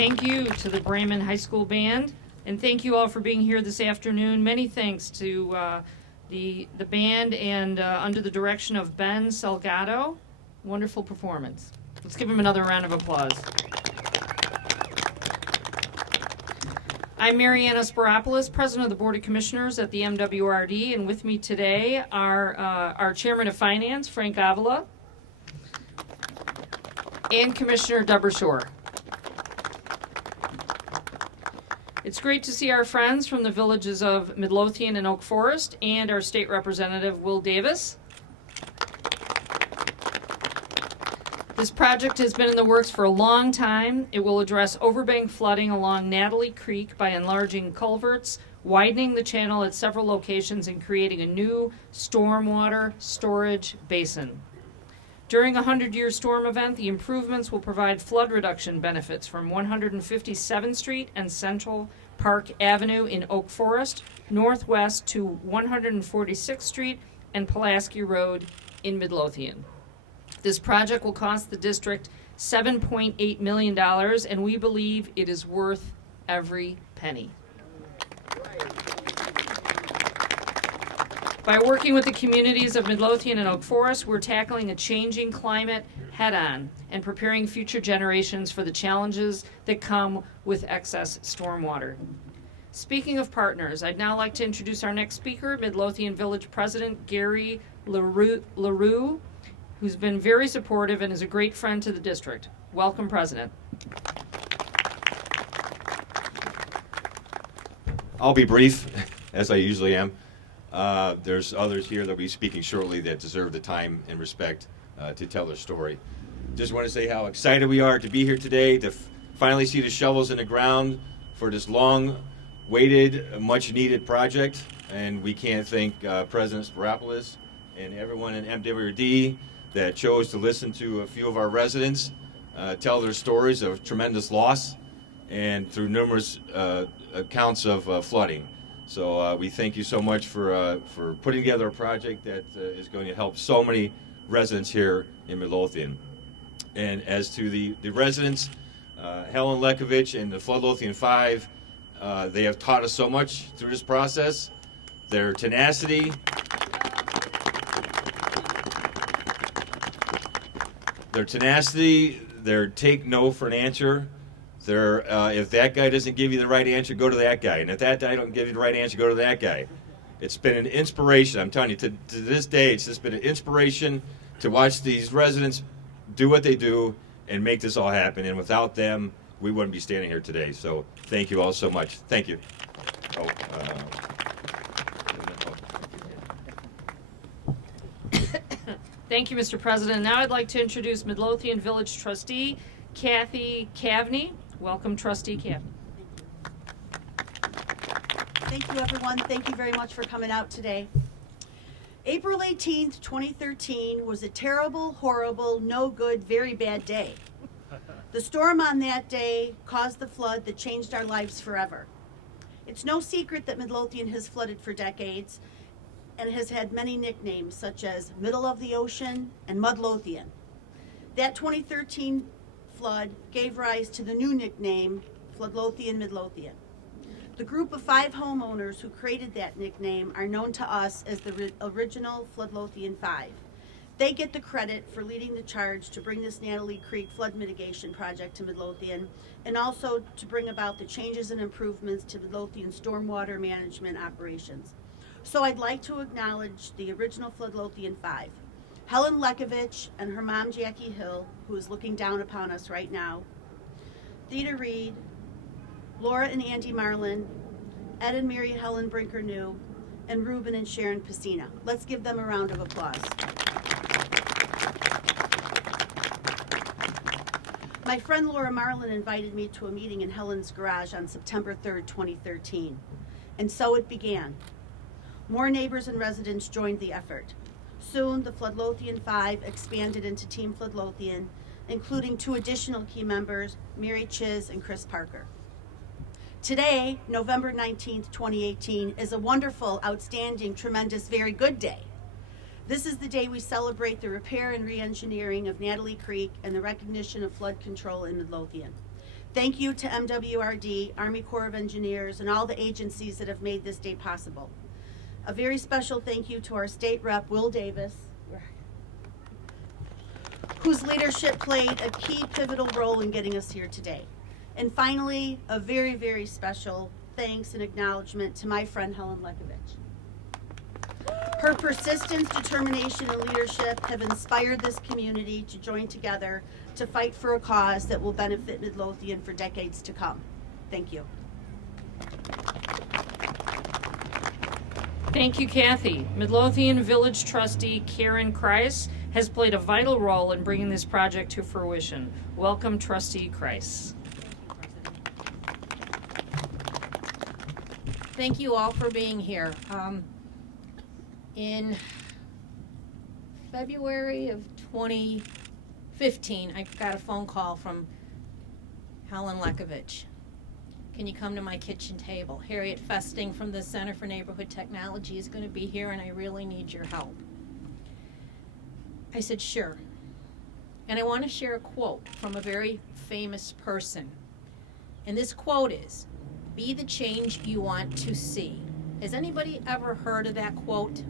Thank you to the Bremen High School Band, and thank you all for being here this afternoon. Many thanks to the band and under the direction of Ben Salgado. Wonderful performance. Let's give him another round of applause. I'm Mariana Spiropoulos, President of the Board of Commissioners at the MWRD, and with me today are our Chairman of Finance, Frank Avila, and Commissioner Deborah Shore. It's great to see our friends from the villages of Midlothian and Oak Forest and our state representative, Will Davis. This project has been in the works for a long time. It will address overbank flooding along Natalie Creek by enlarging culverts, widening the channel at several locations, and creating a new stormwater storage basin. During a 100-year storm event, the improvements will provide flood reduction benefits from 157th Street and Central Park Avenue in Oak Forest, northwest to 146th Street and Pulaski Road in Midlothian. This project will cost the district $7.8 million, and we believe it is worth every penny. By working with the communities of Midlothian and Oak Forest, we're tackling a changing climate head-on and preparing future generations for the challenges that come with excess stormwater. Speaking of partners, I'd now like to introduce our next speaker, Midlothian Village President Gary LaRue, who's been very supportive and is a great friend to the district. Welcome, President. I'll be brief, as I usually am. There's others here that will be speaking shortly that deserve the time and respect to tell their story. Just want to say how excited we are to be here today, to finally see the shovels in the ground for this long-waited, much-needed project. And we can't thank President Spiropoulos and everyone in MWRD that chose to listen to a few of our residents tell their stories of tremendous loss and through numerous accounts of flooding. So we thank you so much for putting together a project that is going to help so many residents here in Midlothian. And as to the residents, Helen Lekovich and the Midlothian 5, they have taught us so much through this process. Their tenacity, their take no for an answer. If that guy doesn't give you the right answer, go to that guy. And if that guy don't give you the right answer, go to that guy. It's been an inspiration. I'm telling you, to this day, it's just been an inspiration to watch these residents do what they do and make this all happen. And without them, we wouldn't be standing here today. So thank you all so much. Thank you. Thank you, Mr. President. Now I'd like to introduce Midlothian Village Trustee Kathy Cavney. Welcome, Trustee Cavney. Thank you, everyone. Thank you very much for coming out today. April 18th, 2013 was a terrible, horrible, no good, very bad day. The storm on that day caused the flood that changed our lives forever. It's no secret that Midlothian has flooded for decades and has had many nicknames such as Middle of the Ocean and Mudlothian. That 2013 flood gave rise to the new nickname Floodlothian Midlothian. The group of 5 homeowners who created that nickname are known to us as the original Floodlothian 5. They get the credit for leading the charge to bring this Natalie Creek flood mitigation project to Midlothian and also to bring about the changes and improvements to Midlothian stormwater management operations. So I'd like to acknowledge the original Floodlothian 5. Helen Lekovich and her mom, Jackie Hill, who is looking down upon us right now. Theda Reed, Laura and Andy Marlin, Ed and Mary Helen Brinker-New, and Ruben and Sharon Pacina. Let's give them a round of applause. My friend Laura Marlin invited me to a meeting in Helen's garage on September 3rd, 2013. And so it began. More neighbors and residents joined the effort. Soon, the Floodlothian 5 expanded into Team Floodlothian, including 2 additional key members, Mary Chiz and Chris Parker. Today, November 19th, 2018, is a wonderful, outstanding, tremendous, very good day. This is the day we celebrate the repair and re-engineering of Natalie Creek and the recognition of flood control in Midlothian. Thank you to MWRD, Army Corps of Engineers, and all the agencies that have made this day possible. A very special thank you to our state rep, Will Davis, whose leadership played a key pivotal role in getting us here today. And finally, a very, very special thanks and acknowledgement to my friend Helen Lekovich. Her persistence, determination, and leadership have inspired this community to join together to fight for a cause that will benefit Midlothian for decades to come. Thank you. Thank you, Kathy. Midlothian Village Trustee Karen Kreis has played a vital role in bringing this project to fruition. Welcome, Trustee Kreis. Thank you all for being here. In February of 2015, I got a phone call from Helen Lekovich. Can you come to my kitchen table? Harriet Festing from the Center for Neighborhood Technology is going to be here and I really need your help. I said, sure. And I want to share a quote from a very famous person. And this quote is, "Be the change you want to see." Has anybody ever heard of that quote?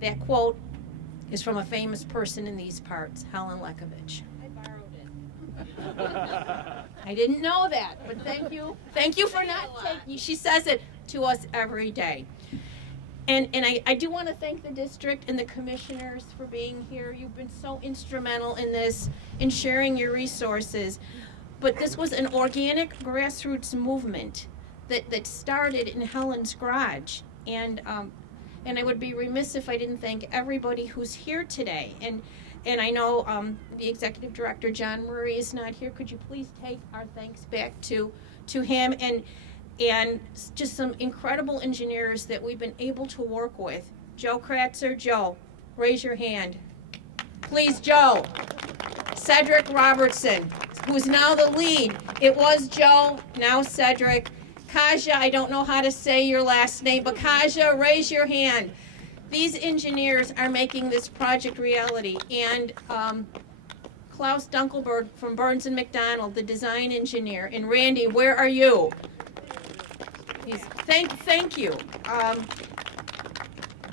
That quote is from a famous person in these parts, Helen Lekovich. I borrowed it. I didn't know that, but thank you. Thank you for not taking. She says it to us every day. And I do want to thank the district and the commissioners for being here. You've been so instrumental in this, in sharing your resources. But this was an organic grassroots movement that started in Helen's garage. And I would be remiss if I didn't thank everybody who's here today. And I know the executive director, John Murray, is not here. Could you please take our thanks back to him? And just some incredible engineers that we've been able to work with. Joe Kratzer. Joe, raise your hand. Please, Joe. Cedric Robertson, who's now the lead. It was Joe, now Cedric. Kaja, I don't know how to say your last name, but Kaja, raise your hand. These engineers are making this project reality. And Klaus Dunkelberg from Burns and McDonald, the design engineer. And Randy, where are you? Thank you.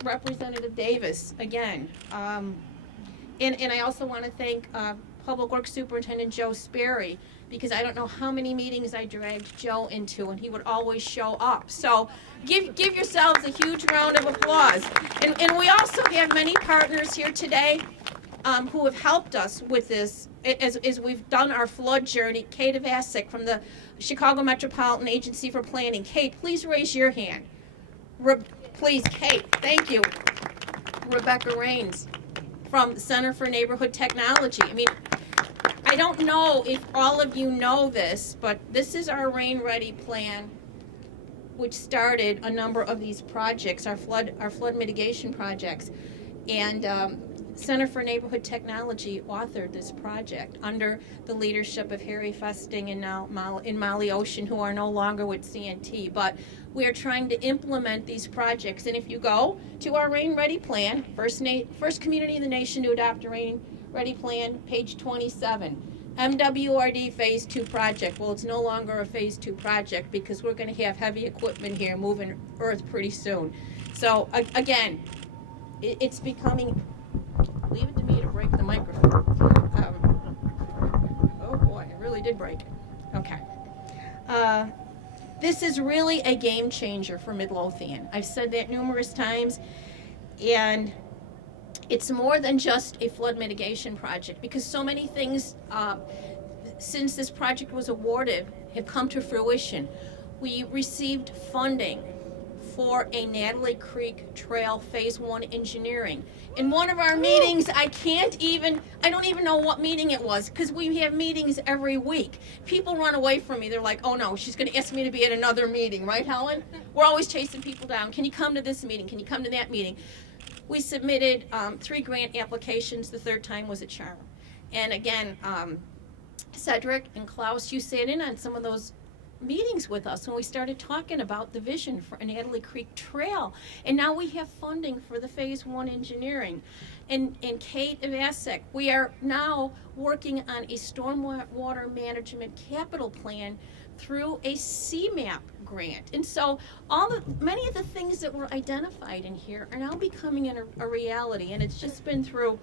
Representative Davis, again. And I also want to thank Public Works Superintendent Joe Sperry, because I don't know how many meetings I dragged Joe into, and he would always show up. So give yourselves a huge round of applause. And we also have many partners here today who have helped us with this as we've done our flood journey. Kate Avasik from the Chicago Metropolitan Agency for Planning. Kate, please raise your hand. Please, Kate, thank you. Rebecca Rains from the Center for Neighborhood Technology. I mean, I don't know if all of you know this, but this is our Rain Ready plan, which started a number of these projects, our flood mitigation projects. And Center for Neighborhood Technology authored this project under the leadership of Harry Festing and now Molly Ocean, who are no longer with CNT. But we are trying to implement these projects. And if you go to our Rain Ready plan, first community in the nation to adopt a Rain Ready plan, page 27, MWRD Phase 2 project. Well, it's no longer a Phase 2 project because we're going to have heavy equipment here moving earth pretty soon. So again, it's becoming. Leave it to me to break the microphone. Oh boy, I really did break it. Okay. This is really a game changer for Midlothian. I've said that numerous times, and it's more than just a flood mitigation project, because so many things since this project was awarded have come to fruition. We received funding for a Natalie Creek Trail Phase 1 engineering. In one of our meetings, I don't even know what meeting it was, because we have meetings every week. People run away from me. They're like, oh no, she's going to ask me to be at another meeting, right, Helen? We're always chasing people down. Can you come to this meeting? Can you come to that meeting? We submitted 3 grant applications. The third time was a charm. And again, Cedric and Klaus, you sat in on some of those meetings with us when we started talking about the vision for a Natalie Creek Trail. And now we have funding for the Phase 1 engineering. And Kate Ivasek, we are now working on a stormwater management capital plan through a CMAP grant. And so many of the things that were identified in here are now becoming a reality. And it's just been through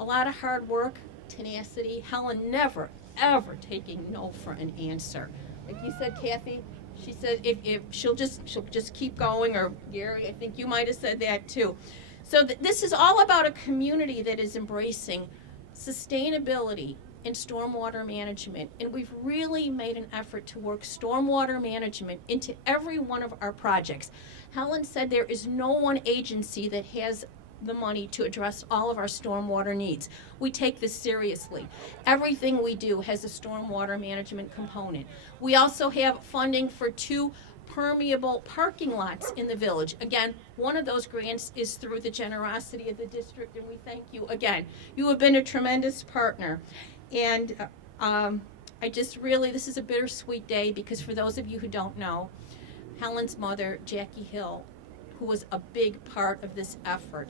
a lot of hard work, tenacity, Helen never, ever taking no for an answer. Like you said, Kathy, she said if she'll just keep going, or Gary, I think you might have said that too. So this is all about a community that is embracing sustainability and stormwater management, and we've really made an effort to work stormwater management into every one of our projects. Helen said there is no one agency that has the money to address all of our stormwater needs. We take this seriously. Everything we do has a stormwater management component. We also have funding for 2 permeable parking lots in the village. Again, one of those grants is through the generosity of the district, and we thank you again. You have been a tremendous partner. And I just really, this is a bittersweet day, because for those of you who don't know, Helen's mother, Jackie Hill, who was a big part of this effort,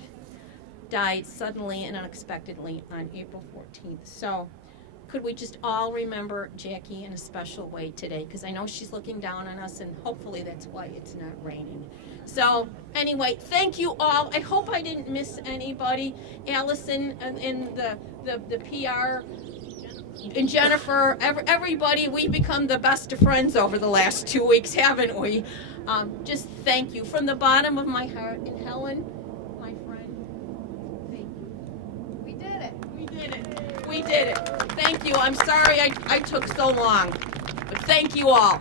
died suddenly and unexpectedly on April 14th. So could we just all remember Jackie in a special way today? Because I know she's looking down on us, and hopefully that's why it's not raining. So anyway, thank you all. I hope I didn't miss anybody. Allison and the PR, and Jennifer, everybody, we've become the best of friends over the last 2 weeks, haven't we? Just thank you from the bottom of my heart. And Helen, my friend, thank you. We did it. We did it. We did it. Thank you. I'm sorry I took so long, but thank you all.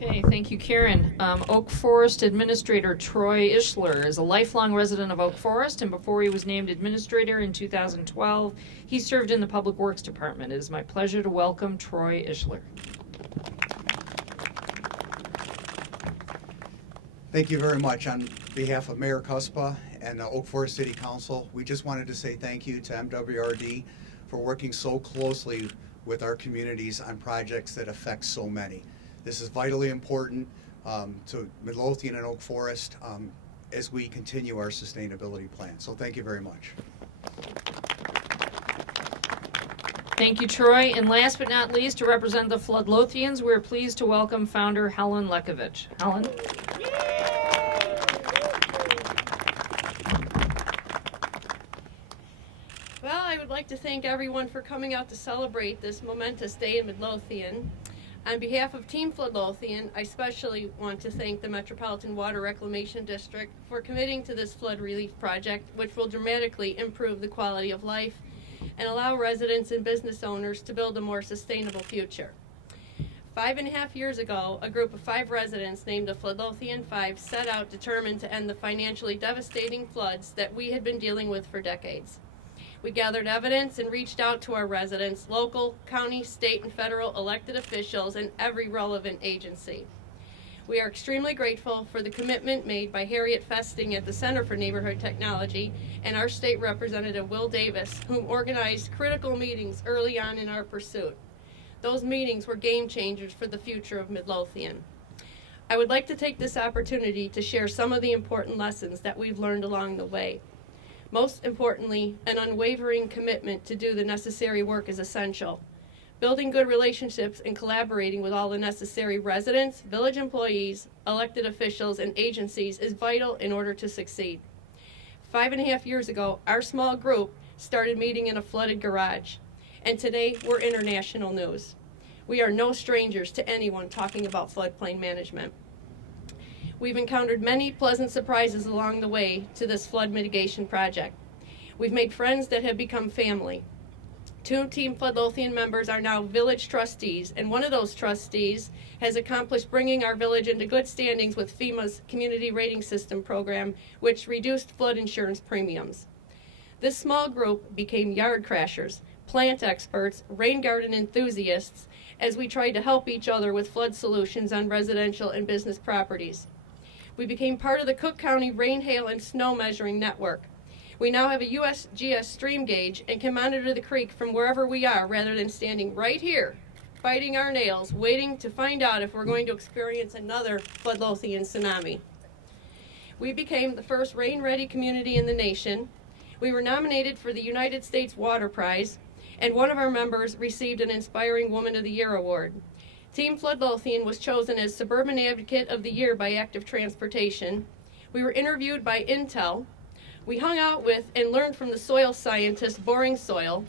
Okay, thank you, Karen. Oak Forest Administrator Troy Ishler is a lifelong resident of Oak Forest, and before he was named administrator in 2012, he served in the Public Works Department. It is my pleasure to welcome Troy Ishler. Thank you very much. On behalf of Mayor Cuspa and Oak Forest City Council, we just wanted to say thank you to MWRD for working so closely with our communities on projects that affect so many. This is vitally important to Midlothian and Oak Forest as we continue our sustainability plan. So thank you very much. Thank you, Troy. And last but not least, to represent the Floodlothians, we're pleased to welcome founder Helen Lekovich. Helen? Well, I would like to thank everyone for coming out to celebrate this momentous day in Midlothian. On behalf of Team Floodlothian, I especially want to thank the Metropolitan Water Reclamation District for committing to this flood relief project, which will dramatically improve the quality of life and allow residents and business owners to build a more sustainable future. 5.5 years ago, a group of 5 residents named the Floodlothian 5 set out determined to end the financially devastating floods that we had been dealing with for decades. We gathered evidence and reached out to our residents, local, county, state, and federal elected officials, and every relevant agency. We are extremely grateful for the commitment made by Harriet Festing at the Center for Neighborhood Technology and our state representative, Will Davis, whom organized critical meetings early on in our pursuit. Those meetings were game changers for the future of Midlothian. I would like to take this opportunity to share some of the important lessons that we've learned along the way. Most importantly, an unwavering commitment to do the necessary work is essential. Building good relationships and collaborating with all the necessary residents, village employees, elected officials, and agencies is vital in order to succeed. 5.5 years ago, our small group started meeting in a flooded garage, and today we're international news. We are no strangers to anyone talking about floodplain management. We've encountered many pleasant surprises along the way to this flood mitigation project. We've made friends that have become family. 2 Team Floodlothian members are now village trustees, and one of those trustees has accomplished bringing our village into good standings with FEMA's Community Rating System program, which reduced flood insurance premiums. This small group became yard crashers, plant experts, rain garden enthusiasts, as we tried to help each other with flood solutions on residential and business properties. We became part of the Cook County Rain, Hail, and Snow Measuring Network. We now have a USGS stream gauge and can monitor the creek from wherever we are rather than standing right here, biting our nails, waiting to find out if we're going to experience another Midlothian tsunami. We became the first rain-ready community in the nation. We were nominated for the United States Water Prize, and one of our members received an Inspiring Woman of the Year award. Team Midlothian was chosen as Suburban Advocate of the Year by Active Transportation. We were interviewed by Intel. We hung out with and learned from the soil scientist boring soil.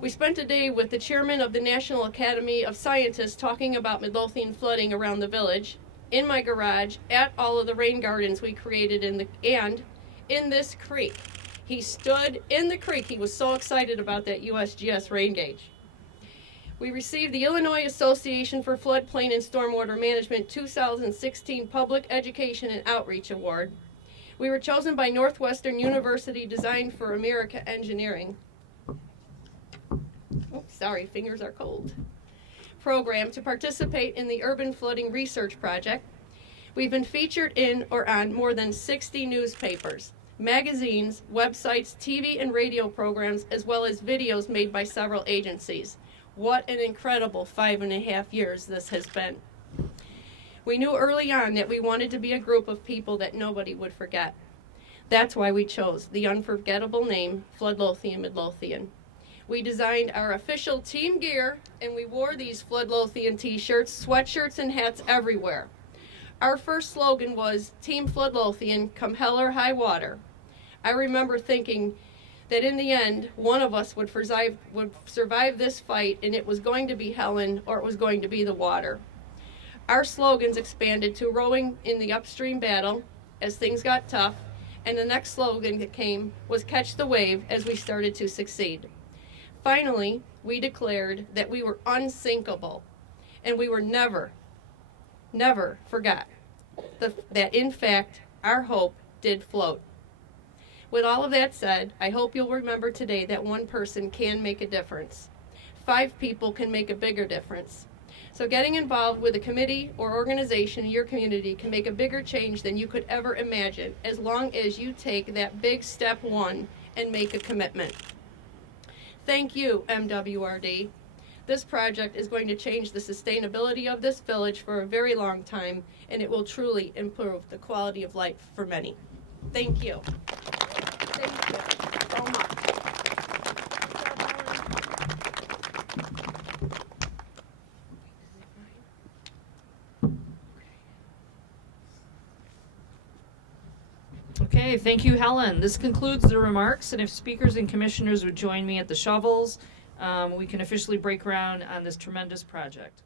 We spent a day with the chairman of the National Academy of Scientists talking about Midlothian flooding around the village, in my garage, at all of the rain gardens we created in this creek. He stood in the creek. He was so excited about that USGS rain gauge. We received the Illinois Association for Floodplain and Stormwater Management 2016 Public Education and Outreach Award. We were chosen by Northwestern University Design for America Engineering. Oh, sorry, fingers are cold. Program to participate in the Urban Flooding Research Project. We've been featured in or on more than 60 newspapers, magazines, websites, TV and radio programs, as well as videos made by several agencies. What an incredible 5.5 years this has been. We knew early on that we wanted to be a group of people that nobody would forget. That's why we chose the unforgettable name, Midlothian Midlothian. We designed our official team gear, and we wore these Midlothian t-shirts, sweatshirts, and hats everywhere. Our first slogan was, Team Midlothian, come hell or high water. I remember thinking that in the end, one of us would survive this fight, and it was going to be Helen or it was going to be the water. Our slogans expanded to rowing in the upstream battle as things got tough, and the next slogan that came was catch the wave as we started to succeed. Finally, we declared that we were unsinkable, and we were never forgot that in fact our hope did float. With all of that said, I hope you'll remember today that one person can make a difference. 5 people can make a bigger difference. So getting involved with a committee or organization in your community can make a bigger change than you could ever imagine, as long as you take that big step 1 and make a commitment. Thank you, MWRD. This project is going to change the sustainability of this village for a very long time, and it will truly improve the quality of life for many. Thank you. Thank you so much. Okay, thank you, Helen. This concludes the remarks, and if speakers and commissioners would join me at the shovels, we can officially break ground on this tremendous project.